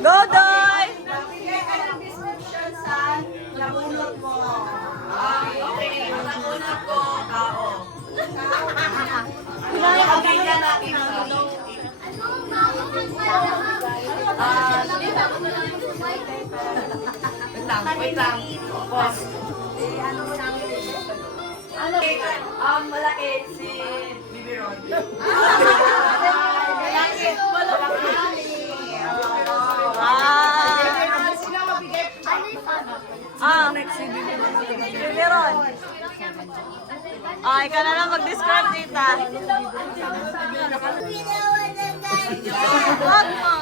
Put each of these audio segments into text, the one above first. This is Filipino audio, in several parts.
Go, Doy! Magbigay ka ng description sa nabunot mo. Okay, ang nabunot ko, kao. Pagkakita natin sa wait lang. Pause. Malaki si Bibi Ron. Malaki. Bibiron. Ikaw na lang mag-describe, tita. Wag mo.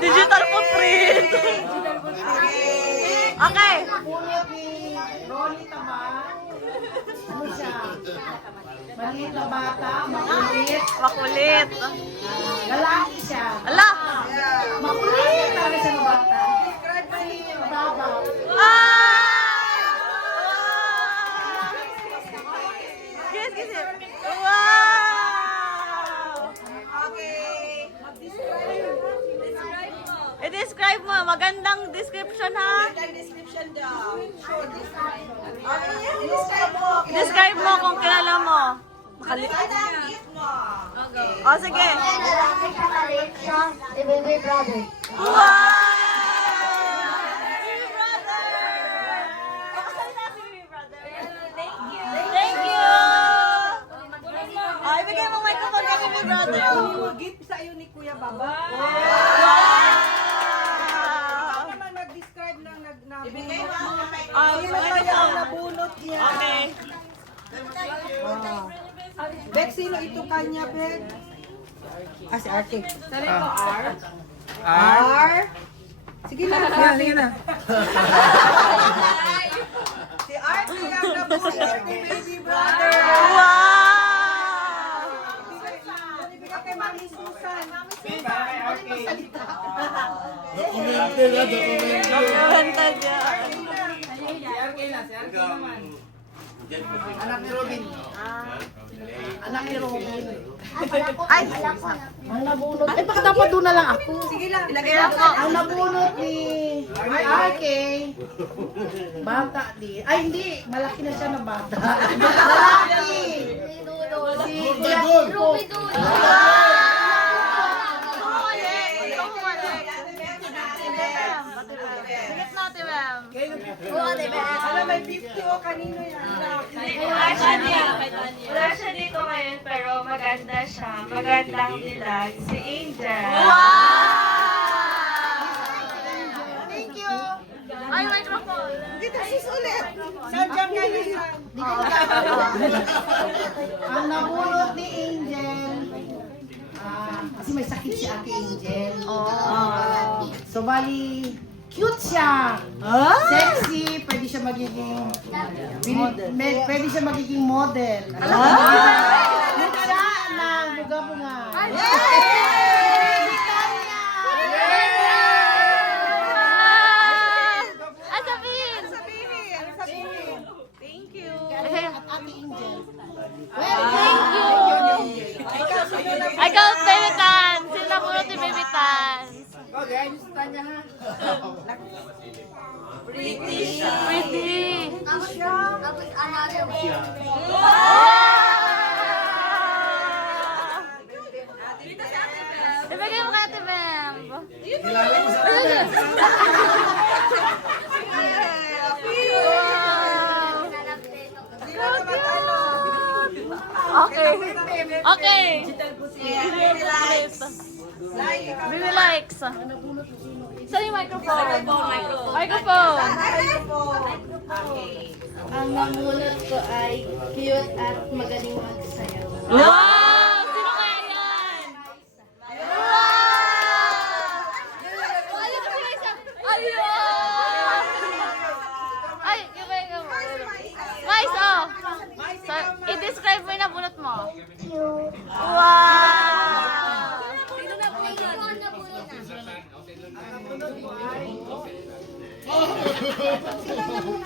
Digital footprint. Okay. Maliit na bata, makulit. Makulit. Lalaki siya. Ala! Makulit talaga siya na bata. Mababaw. Yes, yes, yes. Wow! Okay. I-describe mo. Magandang description, ha? Ang description daw. Okay, describe mo. Describe mo kung kilala mo. Ano ang gift mo? Okay. O, sige. Lalaki siya, maliit siya, si Baby Brother. Wow! Baby brother! Nakasalita si baby brother. Thank you. Thank you. Ibigay mo microphone kay baby brother. Gift sa iyo ni Kuya Baba. Wow! Naman mag-describe ng Ibigay mo ang Microphone. nabunot niya. Okay. Bex, sino ito kanya, Bex? Si Arke. Sabi mo, R? Sige na. Sige na. Si Art ang nabunot ni Baby Brother. Wow! Ibigay kay Mami Susan. Nagbanta dyan. Anak ni Robin. Anak ni Robin. Ay, ang nabunot. Ay, baka dapat doon na lang ako. Sige lang. Ilagay mo. Ang nabunot ni Arke. Bata di. Ay, hindi. Malaki na siya na bata. Lalaki. Si Ruby Dul. Alam, may 50 o kanino yan. Wala siya dito ngayon pero maganda siya. Magandang dilag. Si Angel. Thank you. Ay, microphone. Dito, sis ulit. Sadyan kayo. Ang nabunot ni Angel. Kasi may sakit si Ate Angel. So, bali, cute siya. Sexy. Pwede siya magiging pwede siya magiging model. Cute siya na buga-bunga. Sabihin. Thank you. At Ate Angel. Thank you. Ikaw, Baby Tan. Sino muna si Baby Tan? Pretty siya. Pretty. Tapos another one. Ibigay mo kay Ate Bem. Okay. Okay. Baby likes. Saan yung microphone? Microphone. Ang nabunot ko ay cute at magaling magsayaw. Wow! Sino kaya yan? Wow! Ayun kasi may isa. Ayun! Ay, yung kaya mo. Mais, oh. So, i-describe mo yung nabunot mo. Cute. Wow! Sino nabunot na?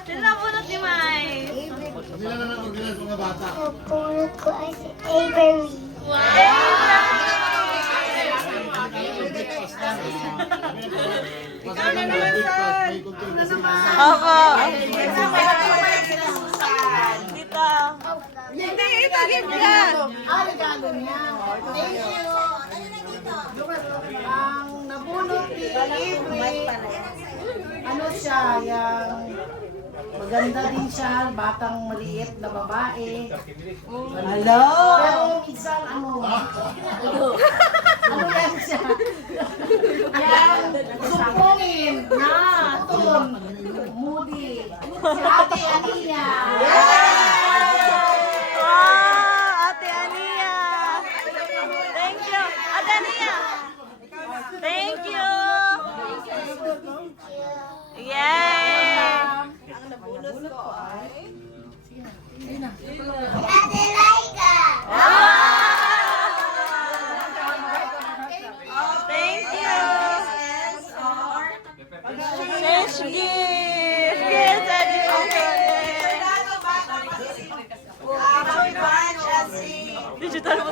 Sino nabunot ni Mais? Nabunot ko ay si Avery. Wow! Opo. Dito. Hindi, ito gift yan. Regalo niya. Thank you. Ang nabunot ni Avery. Ano siya, yung maganda din siya, batang maliit na babae. Hello. Pero isang ano yan siya? Yan, sumpungin na, tuton, moody. Si Ate Ania. Wow, Ate Ania. Thank you. Ate Ania. Thank you. Yay. Thank you. Fresh gift. Yes, Ate Ania. Digital mo.